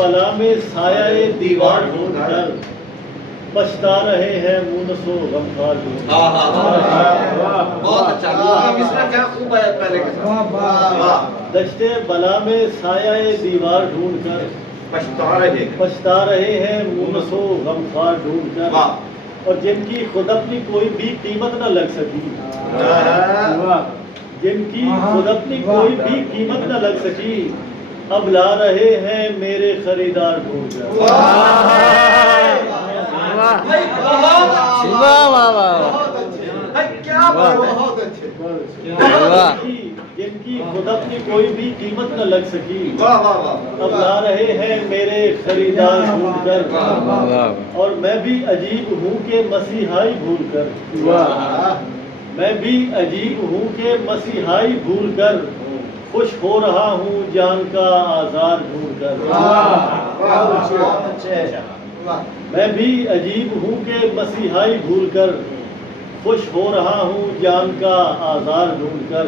بلا میں سایہ دیوار ڈھونڈ کر پچھتا رہے ہیں مونس و غمخوار ڈھونڈ کر۔ بہت اچھا، مصرع کیا خوب ہے پہلے کے ساتھ۔ دشت بلا میں سایہ دیوار ڈھونڈ کر پچھتا رہے ہیں مونس و غمخوار ڈھونڈ کر، اور جن کی خود اپنی کوئی بھی قیمت نہ لگ سکی، جن کی خود اپنی کوئی بھی قیمت نہ لگ سکی، اب لا رہے ہیں میرے خریدار ڈھونڈ کر۔ جن کی خود اپنی کوئی بھی قیمت نہ لگ سکی، اب لا رہے ہیں میرے خریدار ڈھونڈ کر، اور میں بھی عجیب ہوں کہ مسیحائی بھول کر، میں بھی عجیب ہوں کہ مسیحائی بھول کر خوش ہو رہا ہوں جان کا آزار ڈھونڈ کر۔ میں بھی عجیب ہوں کہ مسیحائی بھول کر خوش ہو رہا ہوں جان کا آزار ڈھونڈ کر،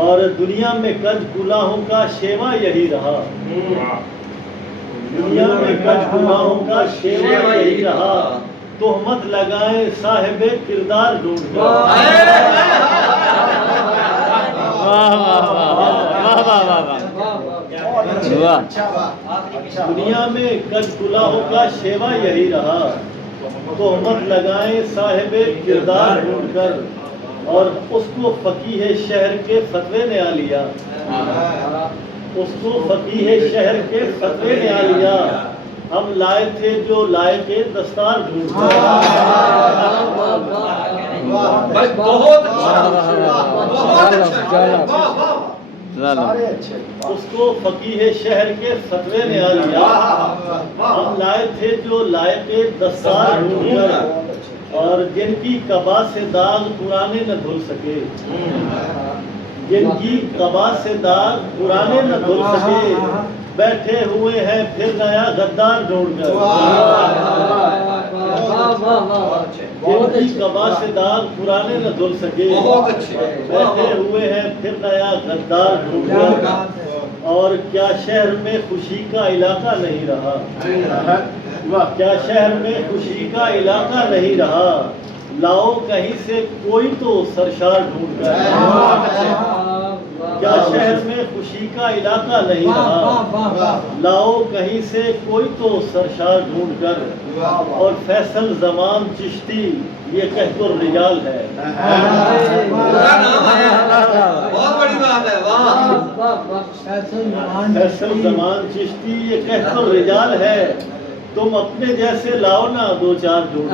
اور دنیا میں کج گناہوں کا شیوا یہی رہا، دنیا میں کج گناہوں کا شیوا یہی رہا، تہمت لگائیں صاحب کردار ڈھونڈ کر۔ دنیا میں کج گناہوں کا شیوا یہی رہا، تہمت لگائیں صاحب کردار ڈھونڈ کر، اور اس کو فقیہ شہر کے فتوے نے آ لیا، اس کو فقیہ شہر کے فتوے نے آ لیا، ہم لائے تھے جو لائق دستار ڈھونڈ کر۔ بہت اچھا، اس کو فقیہ شہر کے فتوے نے آ لیا، ہم لائے تھے جو لائق دستار ڈھونڈ کر، اور جن کی قبا سے داغ پرانے نہ دھل سکے، جن کی قبا سے داغ پرانے نہ دھل سکے، بیٹھے ہوئے ہیں پھر نیا غدار ڈھونڈ کر۔ جن کی قبا سے داغ پرانے نہ دھل سکے، بیٹھے ہوئے ہیں پھر نیا غدار ڈھونڈ کر، اور کیا شہر میں خوشی کا علاقہ نہیں رہا، کیا شہر میں خوشی کا علاقہ نہیں رہا، لاؤ کہیں سے کوئی تو سرشار ڈھونڈ کر۔ کیا شہر میں خوشی کا علاقہ نہیں رہا، لاؤ کہیں سے کوئی تو سرشار ڈھونڈ کر، اور فیصل زمان چشتی یہ کہت الرجال ہے۔ بہت بڑی بات ہے، فیصل زمان چشتی یہ کہت الرجال ہے، تم اپنے جیسے لاؤ نا دو چار ڈھونڈ۔